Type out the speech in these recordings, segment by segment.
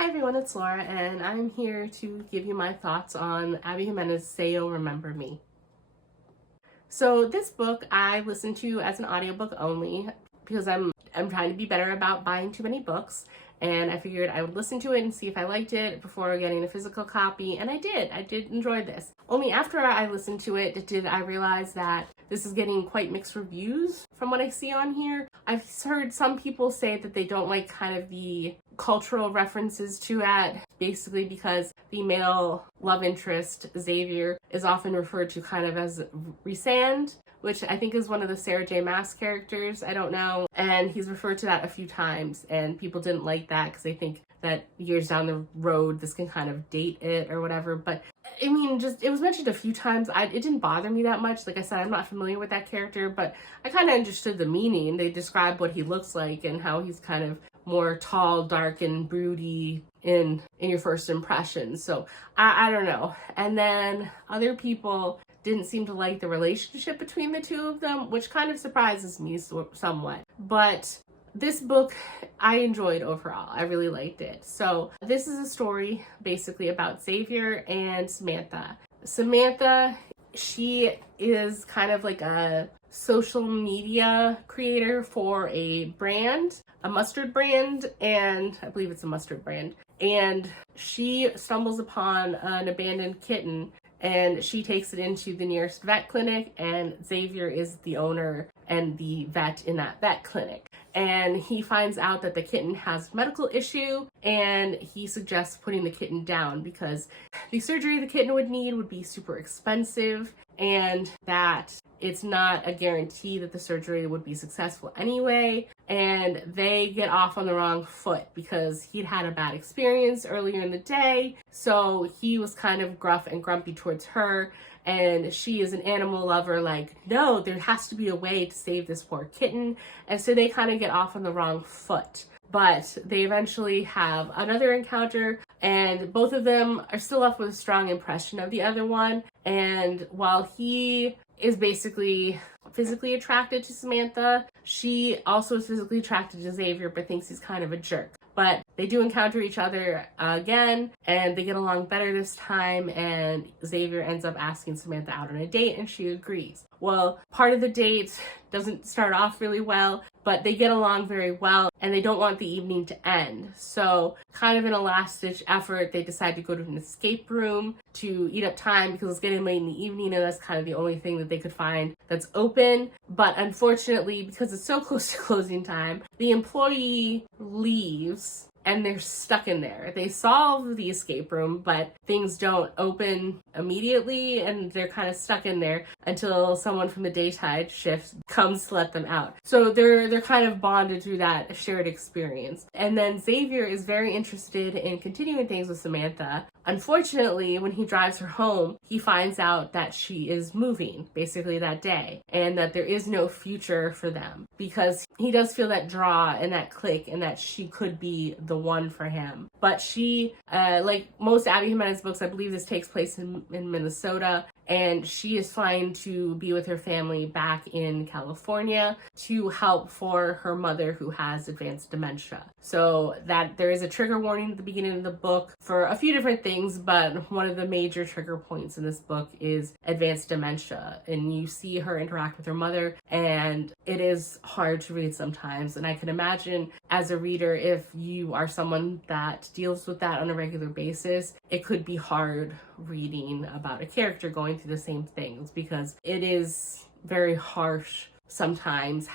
Hi everyone, it's Laura, and I'm here to give you my thoughts on Abby Jimenez' Say You'll Remember Me. So this book I listened to as an audiobook only because I'm trying to be better about buying too many books, and I figured I would listen to it and see if I liked it before getting a physical copy, and I did enjoy this. Only after I listened to it did I realize that this is getting quite mixed reviews from what I see on here. I've heard some people say that they don't like kind of the cultural references to it, basically because the male love interest, Xavier, is often referred to kind of as Rhysand, which I think is one of the Sarah J. Maas characters, I don't know, and he's referred to that a few times, and people didn't like that because they think that years down the road this can kind of date it or whatever. But I mean, just it was mentioned a few times. It didn't bother me that much. Like I said, I'm not familiar with that character, but I kind of understood the meaning. They describe what he looks like and how he's kind of more tall, dark, and broody in your first impressions. So I don't know. And then other people didn't seem to like the relationship between the two of them, which kind of surprises me somewhat. But this book I enjoyed overall. I really liked it. So this is a story basically about Xavier and Samantha. Samantha, she is kind of like a social media creator for a brand, a mustard brand, and I believe it's a mustard brand. And she stumbles upon an abandoned kitten and she takes it into the nearest vet clinic, and Xavier is the owner and the vet in that vet clinic. And he finds out that the kitten has a medical issue, and he suggests putting the kitten down because the surgery the kitten would need would be super expensive, and that it's not a guarantee that the surgery would be successful anyway. And they get off on the wrong foot because he'd had a bad experience earlier in the day, so he was kind of gruff and grumpy towards her. And she is an animal lover, like, no, there has to be a way to save this poor kitten. And so they kind of get off on the wrong foot. But they eventually have another encounter, and both of them are still left with a strong impression of the other one. And while he is basically physically attracted to Samantha, she also is physically attracted to Xavier, but thinks he's kind of a jerk. But they do encounter each other again, and they get along better this time, and Xavier ends up asking Samantha out on a date, and she agrees. Well, part of the date doesn't start off really well, but they get along very well, and they don't want the evening to end. So kind of in a last-ditch effort, they decide to go to an escape room to eat up time because it's getting late in the evening, and that's kind of the only thing that they could find that's open. But unfortunately, because it's so close to closing time, the employee leaves, and they're stuck in there. They solve the escape room, but things don't open immediately, and they're kind of stuck in there until someone from the daytime shift comes to let them out. So they're kind of bonded through that shared experience. And then Xavier is very interested in continuing things with Samantha. Unfortunately, when he drives her home, he finds out that she is moving basically that day, and that there is no future for them, because he does feel that draw and that click, and that she could be the one for him. But she, like most Abby Jimenez books, I believe this takes place in Minnesota, and she is flying to be with her family back in California to help for her mother who has advanced dementia. So that there is a trigger warning at the beginning of the book for a few different things, but one of the major trigger points in this book is advanced dementia. And you see her interact with her mother, and it is hard to read sometimes. And I can imagine as a reader, if you are someone that deals with that on a regular basis, it could be hard reading about a character going through the same things, because it is very harsh sometimes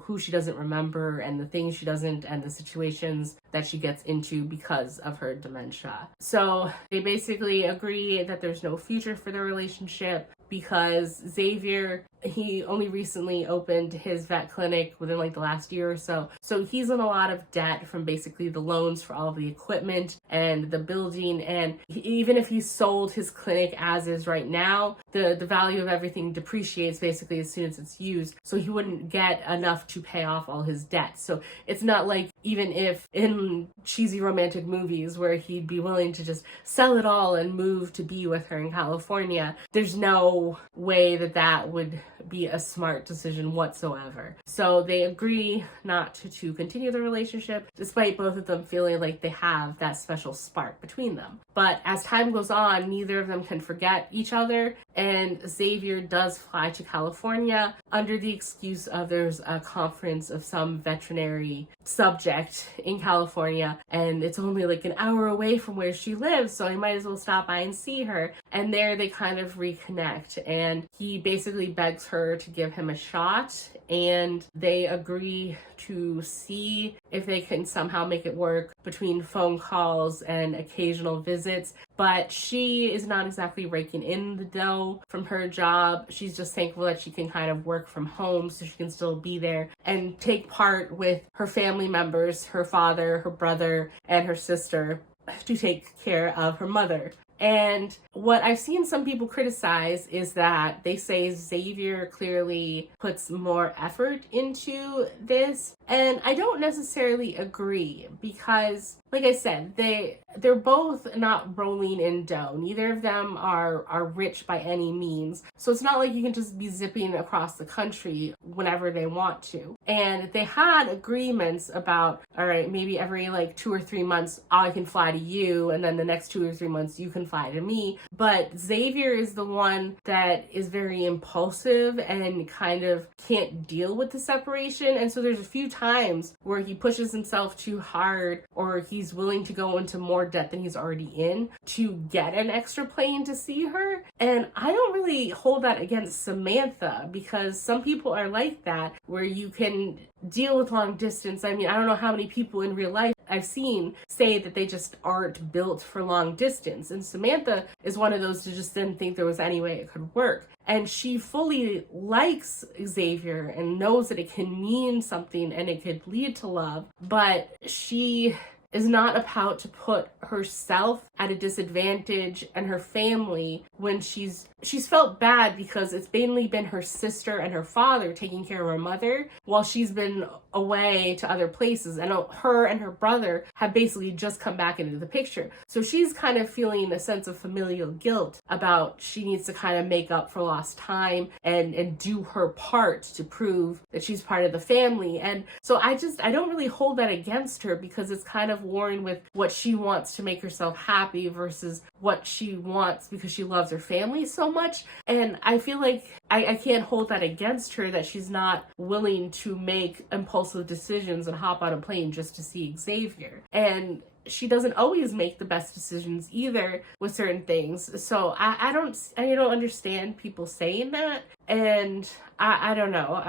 who she doesn't remember, and the things she doesn't, and the situations that she gets into because of her dementia. So they basically agree that there's no future for their relationship because Xavier, he only recently opened his vet clinic within like the last year or so. So he's in a lot of debt from basically the loans for all of the equipment and the building. And even if he sold his clinic as is right now, the value of everything depreciates basically as soon as it's used. So he wouldn't get enough to pay off all his debts. So it's not like, even if in cheesy romantic movies where he'd be willing to just sell it all and move to be with her in California, there's no way that would be a smart decision whatsoever. So they agree not to continue the relationship, despite both of them feeling like they have that special spark between them. But as time goes on, neither of them can forget each other, and Xavier does fly to California under the excuse of there's a conference of some veterinary subject in California, and it's only like an hour away from where she lives, so he might as well stop by and see her. And there they kind of reconnect, and he basically begs her to give him a shot, and they agree to see if they can somehow make it work between phone calls and occasional visits. But she is not exactly raking in the dough from her job. She's just thankful that she can kind of work from home so she can still be there and take part with her family members, her father, her brother, and her sister, to take care of her mother. And what I've seen some people criticize is that they say Xavier clearly puts more effort into this. And I don't necessarily agree because, like I said, they're both not rolling in dough. Neither of them are rich by any means. So it's not like you can just be zipping across the country whenever they want to. And they had agreements about, all right, maybe every like 2 or 3 months I can fly to you, and then the next 2 or 3 months you can fly to me. But Xavier is the one that is very impulsive and kind of can't deal with the separation. And so there's a few times where he pushes himself too hard, or he's willing to go into more debt than he's already in to get an extra plane to see her. And I don't really hold that against Samantha, because some people are like that, where you can deal with long distance. I mean, I don't know how many people in real life I've seen say that they just aren't built for long distance. And Samantha is one of those who just didn't think there was any way it could work. And she fully likes Xavier and knows that it can mean something and it could lead to love, but she is not about to put herself at a disadvantage and her family when she's felt bad because it's mainly been her sister and her father taking care of her mother while she's been away to other places, and her and her brother have basically just come back into the picture. So she's kind of feeling a sense of familial guilt about she needs to kind of make up for lost time and do her part to prove that she's part of the family. And so I don't really hold that against her, because it's kind of warring with what she wants to make herself happy versus what she wants because she loves her family so much. And I feel like I can't hold that against her, that she's not willing to make impulsive decisions and hop on a plane just to see Xavier. And she doesn't always make the best decisions either with certain things. So I don't understand people saying that. And I don't know.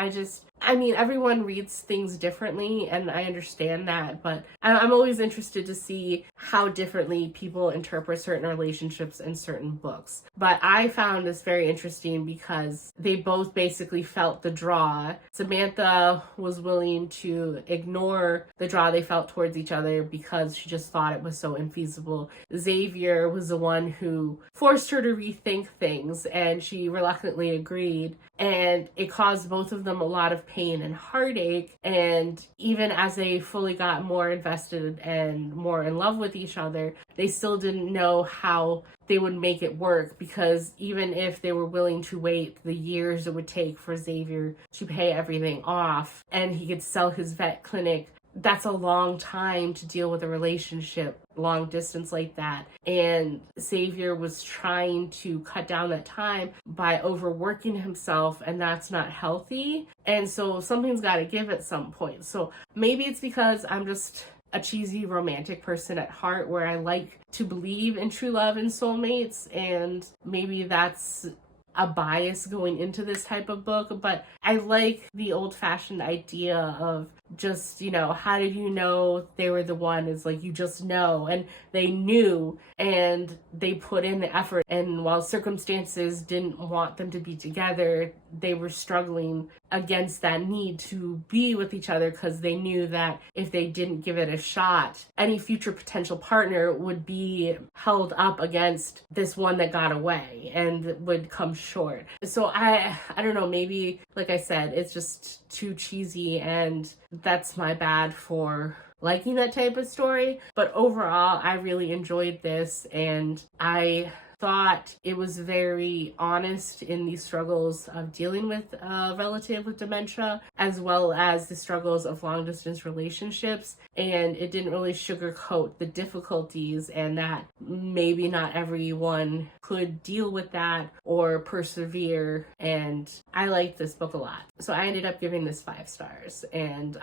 I mean, everyone reads things differently, and I understand that, but I'm always interested to see how differently people interpret certain relationships in certain books. But I found this very interesting because they both basically felt the draw. Samantha was willing to ignore the draw they felt towards each other because she just thought it was so infeasible. Xavier was the one who forced her to rethink things, and she reluctantly agreed. And it caused both of them a lot of pain and heartache. And even as they fully got more invested and more in love with each other, they still didn't know how they would make it work, because even if they were willing to wait the years it would take for Xavier to pay everything off and he could sell his vet clinic, that's a long time to deal with a relationship long distance like that. And Xavier was trying to cut down that time by overworking himself, and that's not healthy. And so something's got to give at some point. So maybe it's because I'm just a cheesy romantic person at heart, where I like to believe in true love and soulmates, and maybe that's a bias going into this type of book. But I like the old-fashioned idea of just, how did you know they were the one? Is like, you just know, and they knew, and they put in the effort, and while circumstances didn't want them to be together, they were struggling against that need to be with each other, because they knew that if they didn't give it a shot, any future potential partner would be held up against this one that got away and would come short. So I don't know, maybe, like I said, it's just too cheesy, and that's my bad for liking that type of story. But overall, I really enjoyed this, and I thought it was very honest in the struggles of dealing with a relative with dementia, as well as the struggles of long distance relationships. And it didn't really sugarcoat the difficulties, and that maybe not everyone could deal with that or persevere. And I liked this book a lot. So I ended up giving this 5 stars. And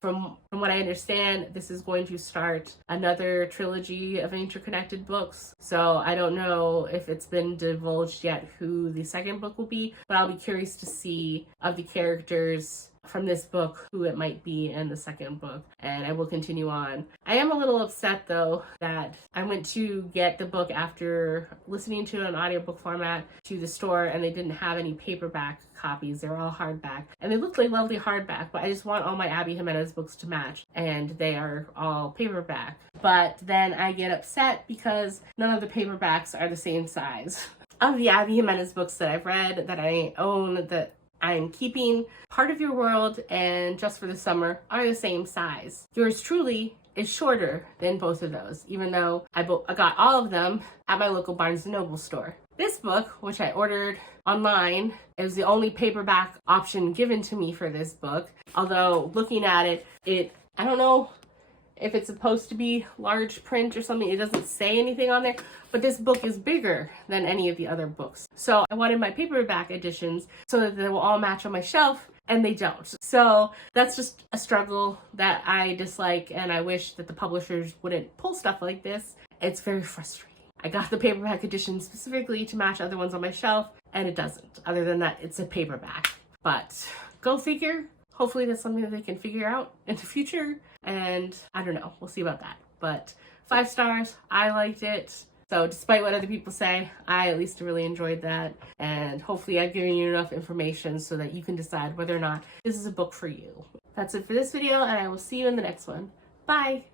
from what I understand, this is going to start another trilogy of interconnected books. So I don't know if it's been divulged yet who the second book will be, but I'll be curious to see of the characters from this book who it might be in the second book, and I will continue on. I am a little upset though that I went to get the book after listening to it in audiobook format to the store, and they didn't have any paperback copies. They were all hardback, and they looked like lovely hardback, but I just want all my Abby Jimenez books to match, and they are all paperback. But then I get upset because none of the paperbacks are the same size. Of the Abby Jimenez books that I've read, that I own, that I'm keeping, Part of Your World and Just for the Summer are the same size. Yours truly is shorter than both of those, even though I got all of them at my local Barnes & Noble store. This book, which I ordered online, is the only paperback option given to me for this book. Although looking at it, I don't know if it's supposed to be large print or something. It doesn't say anything on there, but this book is bigger than any of the other books. So I wanted my paperback editions so that they will all match on my shelf, and they don't. So that's just a struggle that I dislike, and I wish that the publishers wouldn't pull stuff like this. It's very frustrating. I got the paperback edition specifically to match other ones on my shelf, and it doesn't. Other than that, it's a paperback. But go figure. Hopefully that's something that they can figure out in the future. And I don't know, we'll see about that. But 5 stars, I liked it. So despite what other people say, I at least really enjoyed that. And hopefully I've given you enough information so that you can decide whether or not this is a book for you. That's it for this video, and I will see you in the next one. Bye!